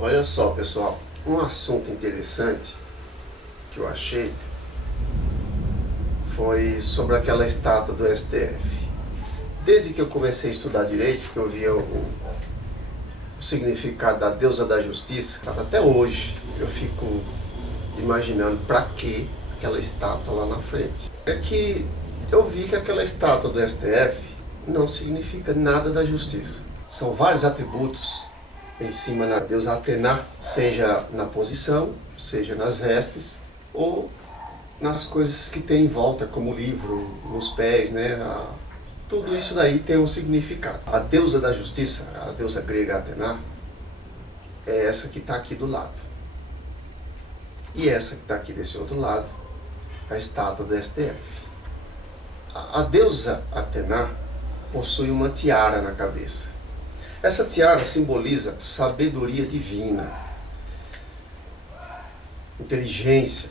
Olha só, pessoal, um assunto interessante que eu achei foi sobre aquela estátua do STF. Desde que eu comecei a estudar direito, que eu via o significado da deusa da justiça, até hoje eu fico imaginando para que aquela estátua lá na frente. É que eu vi que aquela estátua do STF não significa nada da justiça. São vários atributos em cima da deusa Atena, seja na posição, seja nas vestes, ou nas coisas que tem em volta, como o livro, nos pés, né? Tudo isso daí tem um significado. A deusa da justiça, a deusa grega Atena, é essa que está aqui do lado. E essa que está aqui desse outro lado, a estátua do STF. A deusa Atena possui uma tiara na cabeça. Essa tiara simboliza sabedoria divina, inteligência.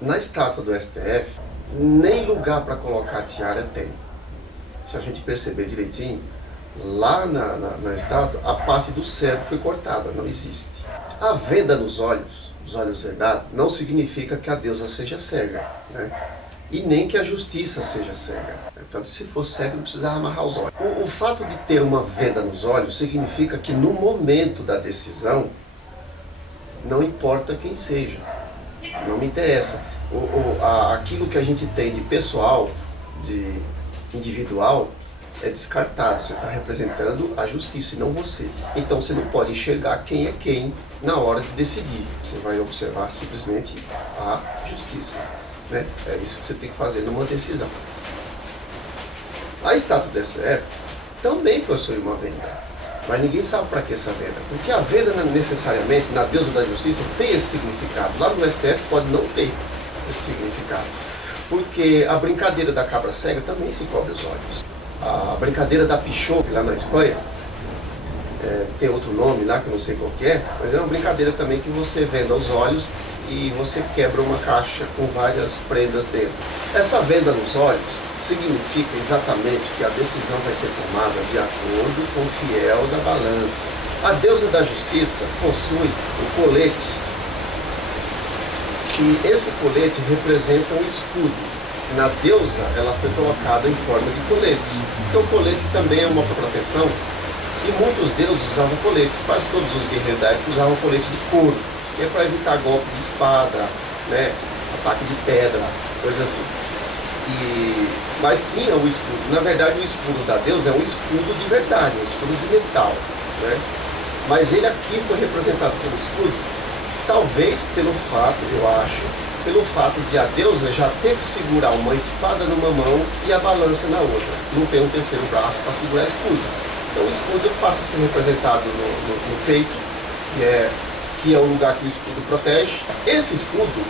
Na estátua do STF, nem lugar para colocar a tiara tem. Se a gente perceber direitinho, lá na estátua, a parte do cérebro foi cortada, não existe. A venda nos olhos, os olhos vedados, não significa que a deusa seja cega, né? E nem que a justiça seja cega. Portanto, se fosse cega, não precisava amarrar os olhos. O fato de ter uma venda nos olhos significa que no momento da decisão, não importa quem seja, não me interessa. Aquilo que a gente tem de pessoal, de individual, é descartado. Você está representando a justiça e não você. Então você não pode enxergar quem é quem na hora de decidir. Você vai observar simplesmente a justiça, né? É isso que você tem que fazer numa decisão. A estátua do STF também possui uma venda, mas ninguém sabe para que essa venda. Porque a venda necessariamente, na deusa da justiça, tem esse significado. Lá no STF pode não ter esse significado. Porque a brincadeira da cabra cega também se cobre os olhos. A brincadeira da pichou, lá na Espanha, tem outro nome lá que eu não sei qual que é, mas é uma brincadeira também que você venda os olhos e você quebra uma caixa com várias prendas dentro. Essa venda nos olhos significa exatamente que a decisão vai ser tomada de acordo com o fiel da balança. A deusa da justiça possui um colete, que esse colete representa um escudo. Na deusa, ela foi colocada em forma de colete, porque o colete também é uma proteção, e muitos deuses usavam colete. Quase todos os guerreiros da época usavam colete de couro, que é para evitar golpe de espada, né, ataque de pedra, coisa assim. Mas tinha o escudo. Na verdade, o escudo da deusa é um escudo de verdade, um escudo de metal, né? Mas ele aqui foi representado pelo escudo, talvez pelo fato, eu acho, pelo fato de a deusa já ter que segurar uma espada numa mão e a balança na outra. Não tem um terceiro braço para segurar escudo. Então o escudo passa a ser representado no peito, que é o lugar que o escudo protege. Esse escudo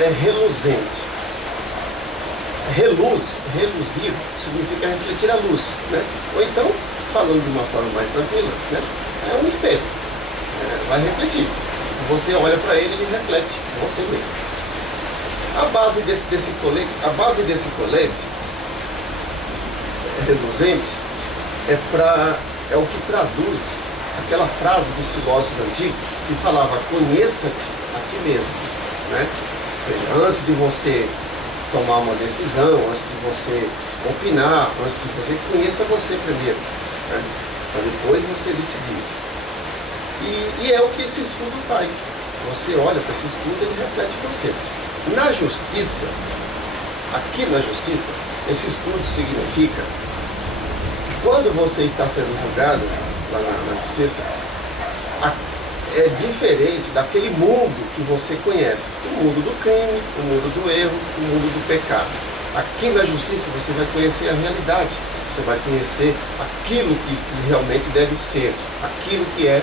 é reluzente. Reluzir significa refletir a luz, né? Ou então, falando de uma forma mais tranquila, né? É um espelho, vai refletir. Você olha para ele e ele reflete você mesmo. A base desse colete reluzente é o que traduz aquela frase dos filósofos antigos que falava: conheça-te a ti mesmo, né? Ou seja, antes de você tomar uma decisão, antes de você opinar, antes de você, conheça você primeiro, né? Para depois você decidir. E é o que esse escudo faz. Você olha para esse escudo e ele reflete você. Na justiça, aqui na justiça, esse escudo significa que quando você está sendo julgado lá na justiça, é diferente daquele mundo que você conhece. O mundo do crime, o mundo do erro, o mundo do pecado. Aqui na justiça você vai conhecer a realidade. Você vai conhecer aquilo que realmente deve ser, aquilo que é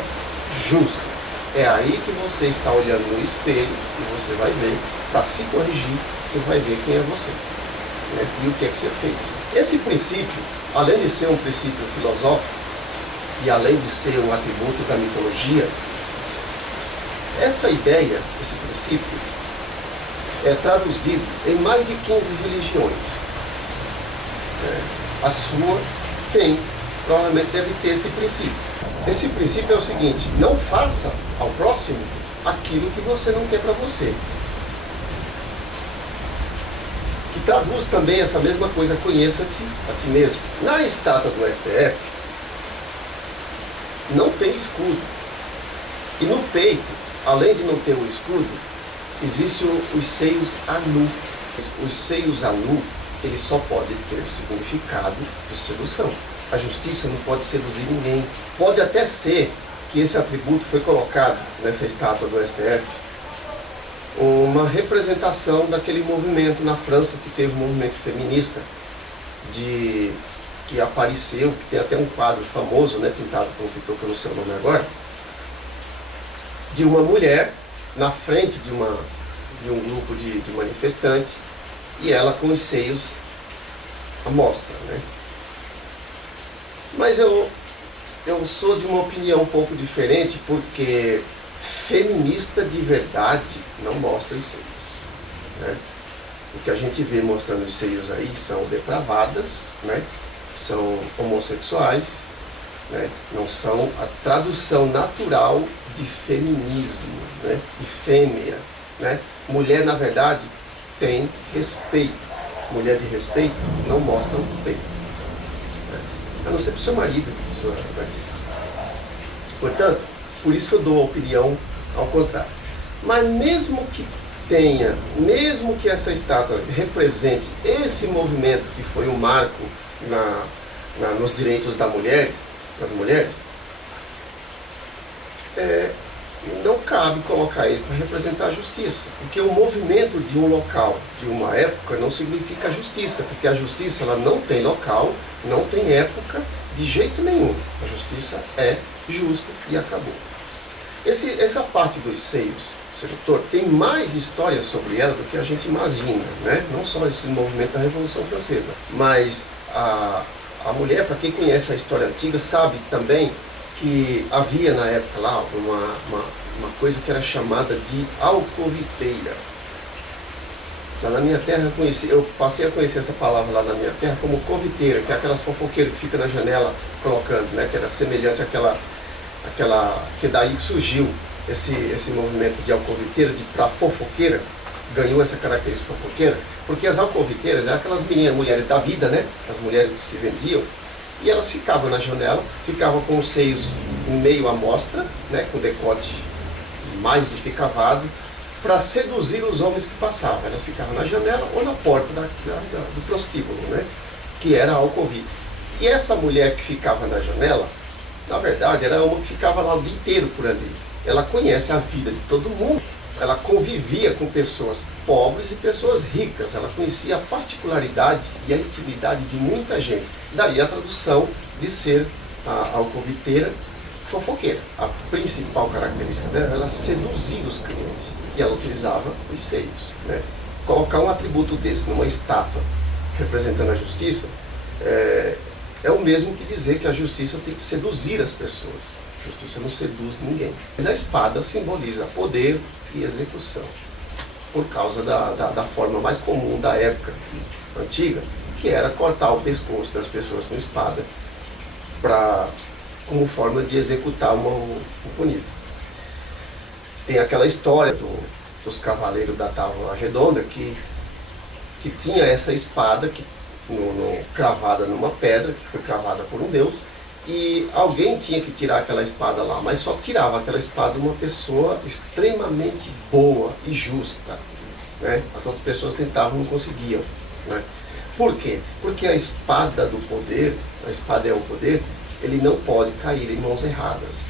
justo. É aí que você está olhando no espelho e você vai ver, para se corrigir, você vai ver quem é você, né? E o que é que você fez. Esse princípio, além de ser um princípio filosófico e além de ser um atributo da mitologia, essa ideia, esse princípio, é traduzido em mais de 15 religiões. A sua tem provavelmente deve ter esse princípio. Esse princípio é o seguinte: não faça ao próximo aquilo que você não quer para você. Que traduz também essa mesma coisa: conheça-te a ti mesmo. Na estátua do STF não tem escudo. E no peito, além de não ter o escudo, existem os seios anu. Os seios anu, ele só pode ter significado de sedução. A justiça não pode seduzir ninguém. Pode até ser que esse atributo foi colocado nessa estátua do STF uma representação daquele movimento na França que teve um movimento feminista que apareceu, que tem até um quadro famoso, né, pintado por um pintor que eu não sei o nome agora, de uma mulher na frente de um grupo de manifestantes e ela com os seios à mostra, né? Mas eu sou de uma opinião um pouco diferente, porque feminista de verdade não mostra os seios, né? O que a gente vê mostrando os seios aí são depravadas, né? São homossexuais, né? Não são a tradução natural de feminismo, né? De fêmea, né? Mulher, na verdade, tem respeito. Mulher de respeito não mostra o peito, né? A não ser para o seu marido, né? Portanto, por isso que eu dou a opinião ao contrário. Mas mesmo que tenha, mesmo que essa estátua represente esse movimento que foi um marco nos direitos das mulheres, não cabe colocar ele para representar a justiça, porque o movimento de um local, de uma época, não significa a justiça, porque a justiça ela não tem local, não tem época, de jeito nenhum. A justiça é justa e acabou. Essa parte dos seios sedutor tem mais história sobre ela do que a gente imagina, né? Não só esse movimento da Revolução Francesa, mas a mulher, para quem conhece a história antiga, sabe também que havia na época lá uma coisa que era chamada de alcoviteira. Lá na minha terra eu passei a conhecer essa palavra lá na minha terra como coviteira, que é aquelas fofoqueiras que ficam na janela colocando, né? Que era semelhante àquela que daí surgiu esse movimento de alcoviteira, para fofoqueira, ganhou essa característica fofoqueira, porque as alcoviteiras eram aquelas mulheres da vida, né? As mulheres que se vendiam, e elas ficavam na janela, ficavam com os seios meio à mostra, né? Com decote mais do que cavado, para seduzir os homens que passavam. Elas ficavam na janela ou na porta do prostíbulo, né? Que era a alcovite. E essa mulher que ficava na janela, na verdade, era uma que ficava lá o dia inteiro por ali. Ela conhece a vida de todo mundo. Ela convivia com pessoas pobres e pessoas ricas. Ela conhecia a particularidade e a intimidade de muita gente. Daí a tradução de ser a alcoviteira fofoqueira. A principal característica dela era seduzir os clientes. E ela utilizava os seios, né? Colocar um atributo desse numa estátua representando a justiça é o mesmo que dizer que a justiça tem que seduzir as pessoas. A justiça não seduz ninguém. Mas a espada simboliza poder e execução, por causa da forma mais comum da época antiga, que era cortar o pescoço das pessoas com espada como forma de executar um punido. Tem aquela história dos cavaleiros da Távola Redonda que tinha essa espada cravada numa pedra, que foi cravada por um deus, e alguém tinha que tirar aquela espada lá, mas só tirava aquela espada uma pessoa extremamente boa e justa, né? As outras pessoas tentavam e não conseguiam, né? Por quê? Porque a espada do poder, a espada é o poder, ele não pode cair em mãos erradas,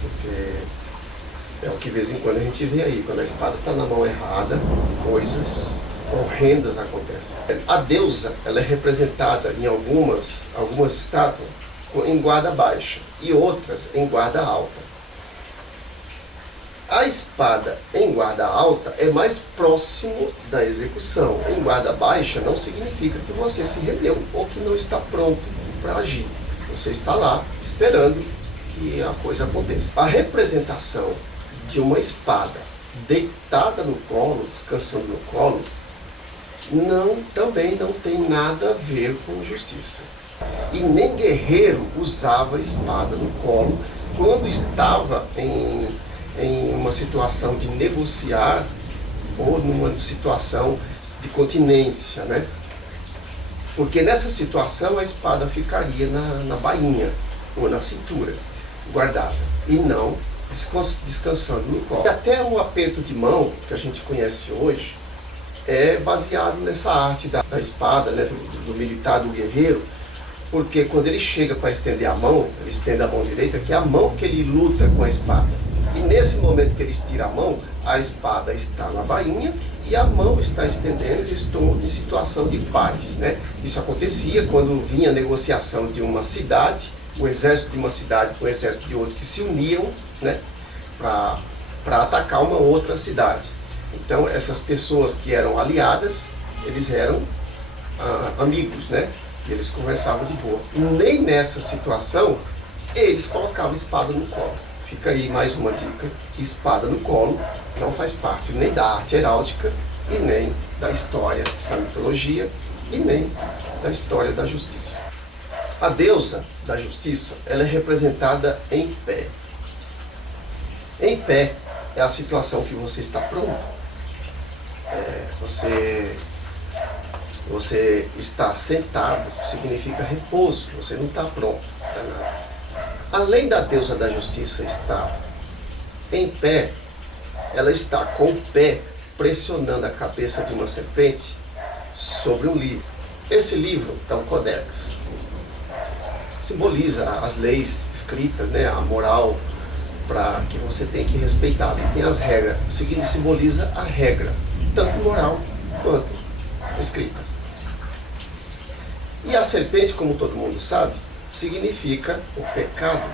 porque é o que de vez em quando a gente vê aí, quando a espada está na mão errada, coisas horrendas acontecem. A deusa, ela é representada em algumas estátuas em guarda baixa e outras em guarda alta. A espada em guarda alta é mais próximo da execução. Em guarda baixa não significa que você se rendeu ou que não está pronto para agir. Você está lá esperando que a coisa aconteça. A representação de uma espada deitada no colo, descansando no colo, também não tem nada a ver com justiça. E nem guerreiro usava espada no colo quando estava em uma situação de negociar ou numa situação de continência, né? Porque nessa situação a espada ficaria na bainha ou na cintura, guardada, e não descansando no colo. E até o aperto de mão que a gente conhece hoje é baseado nessa arte da espada, né? do militar, do guerreiro, porque quando ele chega para estender a mão, ele estende a mão direita, que é a mão que ele luta com a espada. E nesse momento que ele estira a mão, a espada está na bainha e a mão está estendendo, e estou em situação de paz, né? Isso acontecia quando vinha a negociação de uma cidade, o exército de uma cidade com o exército de outra, que se uniam, né, para atacar uma outra cidade. Então essas pessoas que eram aliadas, eles eram amigos, né? E eles conversavam de boa. Nem nessa situação eles colocavam espada no colo. Fica aí mais uma dica, que espada no colo não faz parte nem da arte heráldica, e nem da história da mitologia, e nem da história da justiça. A deusa da justiça, ela é representada em pé. Em pé é a situação que você está pronto. Você está sentado, significa repouso, você não está pronto para nada. Além da deusa da justiça estar em pé, ela está com o pé pressionando a cabeça de uma serpente sobre um livro. Esse livro é o Codex. Simboliza as leis escritas, né, a moral para que você tem que respeitar. E tem as regras, simboliza a regra, tanto moral quanto escrita. E a serpente, como todo mundo sabe, significa o pecado,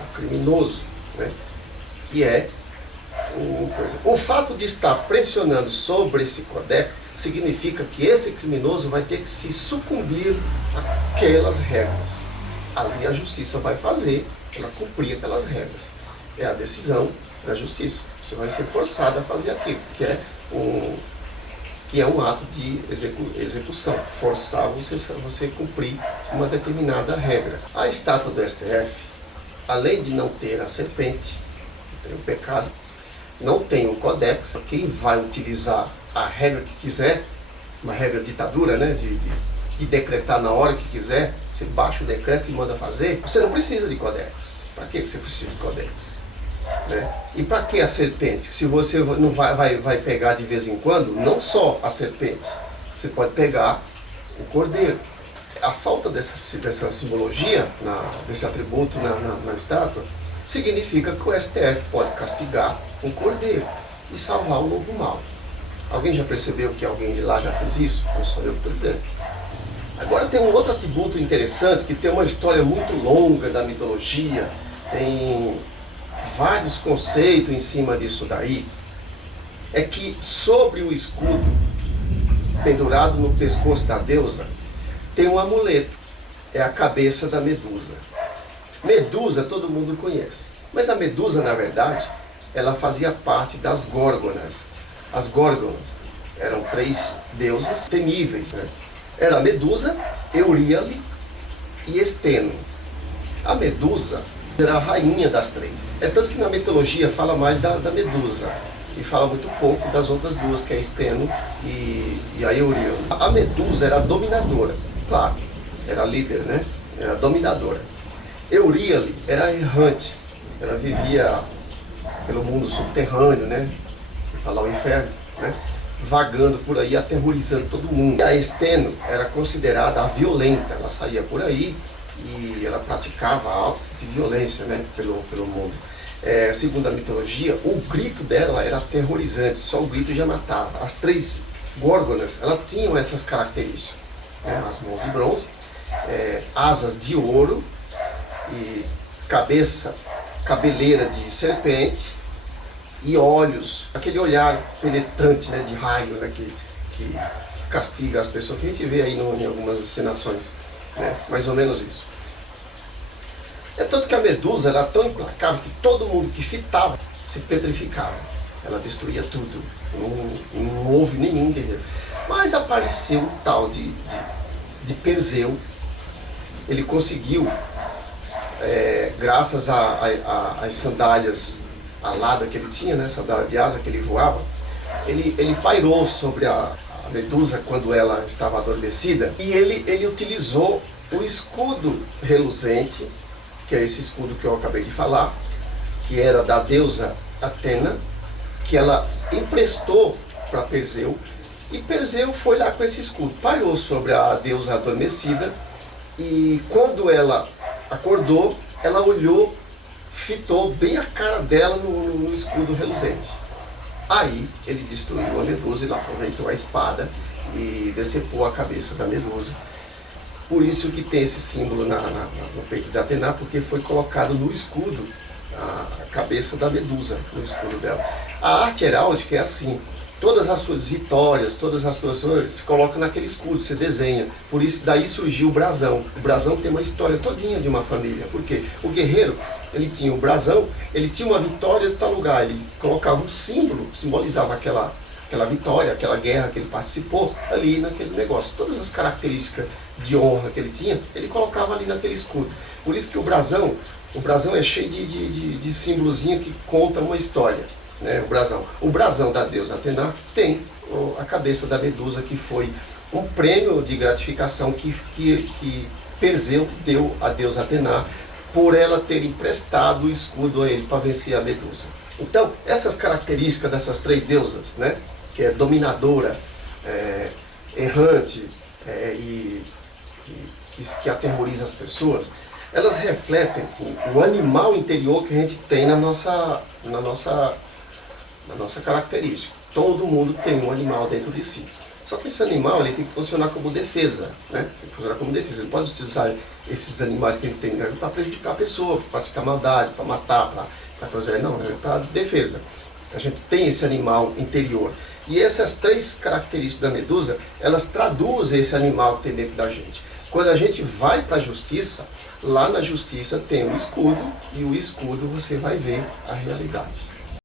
o criminoso, né? Que é uma coisa. O fato de estar pressionando sobre esse codex significa que esse criminoso vai ter que se sucumbir àquelas regras. Ali a justiça vai fazer ela cumprir aquelas regras. É a decisão da justiça. Você vai ser forçado a fazer aquilo, que é um ato de execução, forçar você cumprir uma determinada regra. A estátua do STF, além de não ter a serpente, não tem o pecado, não tem o codex, quem vai utilizar a regra que quiser, uma regra de ditadura, né, de decretar na hora que quiser, você baixa o decreto e manda fazer, você não precisa de codex. Para que você precisa de codex? Né? E para que a serpente? Se você não vai pegar de vez em quando, não só a serpente, você pode pegar o cordeiro. A falta dessa simbologia, desse atributo na estátua, significa que o STF pode castigar um cordeiro e salvar o novo mal. Alguém já percebeu que alguém de lá já fez isso? Não sou eu que estou dizendo. Agora tem um outro atributo interessante, que tem uma história muito longa da mitologia, tem vários conceitos em cima disso daí. É que sobre o escudo pendurado no pescoço da deusa tem um amuleto, é a cabeça da Medusa. Medusa todo mundo conhece, mas a Medusa, na verdade, ela fazia parte das Górgonas. As Górgonas eram 3 deusas temíveis, né? Era a Medusa, Euríale e Esteno. A Medusa era a rainha das 3. É tanto que na mitologia fala mais da Medusa e fala muito pouco das outras duas, que é Esteno e a Euríale. A Medusa era a dominadora, claro, era a líder, né? Era a dominadora. Euríale era errante, ela vivia pelo mundo subterrâneo, né? Falar o inferno, né? Vagando por aí, aterrorizando todo mundo. E a Esteno era considerada a violenta, ela saía por aí e ela praticava atos de violência, né, pelo mundo. Segundo a mitologia, o grito dela era aterrorizante, só o grito já matava. As 3 Górgonas, elas tinham essas características, né? As mãos de bronze, asas de ouro e cabeleira de serpente e olhos, aquele olhar penetrante, né, de raio, né, que castiga as pessoas, que a gente vê aí em algumas encenações, né, mais ou menos isso. É tanto que a Medusa era tão implacável que todo mundo que fitava se petrificava. Ela destruía tudo, não houve nenhum guerreiro. Mas apareceu um tal de Perseu, ele conseguiu, graças às sandálias aladas que ele tinha, né, sandália de asa que ele voava, ele pairou sobre a Medusa quando ela estava adormecida, e ele utilizou o escudo reluzente, que é esse escudo que eu acabei de falar, que era da deusa Atena, que ela emprestou para Perseu, e Perseu foi lá com esse escudo, pairou sobre a deusa adormecida, e quando ela acordou, ela olhou, fitou bem a cara dela no escudo reluzente. Aí ele destruiu a Medusa, ele aproveitou a espada e decepou a cabeça da Medusa. Por isso que tem esse símbolo no peito da Atena, porque foi colocado no escudo a cabeça da Medusa, no escudo dela. A arte heráldica é assim, todas as suas vitórias, todas as suas coisas se colocam naquele escudo, se desenha. Por isso daí surgiu o brasão. O brasão tem uma história todinha de uma família, porque o guerreiro, ele tinha o brasão, ele tinha uma vitória em tal lugar, ele colocava um símbolo, simbolizava aquela vitória, aquela guerra que ele participou ali naquele negócio. Todas as características de honra que ele tinha, ele colocava ali naquele escudo. Por isso que o brasão é cheio de símbolozinho que conta uma história, né? O brasão da deusa Atena tem a cabeça da Medusa, que foi um prêmio de gratificação que Perseu deu à deusa Atena por ela ter emprestado o escudo a ele para vencer a Medusa. Então, essas características dessas três deusas, né, que é dominadora, errante que aterroriza as pessoas, elas refletem o animal interior que a gente tem na nossa característica. Todo mundo tem um animal dentro de si. Só que esse animal ele tem que funcionar como defesa, né? Tem que funcionar como defesa. Ele não pode utilizar esses animais que ele tem para prejudicar a pessoa, para praticar maldade, para matar, para coisa. Não, é para defesa. A gente tem esse animal interior. E essas três características da Medusa, elas traduzem esse animal que tem dentro da gente. Quando a gente vai para a justiça, lá na justiça tem o escudo, e o escudo você vai ver a realidade.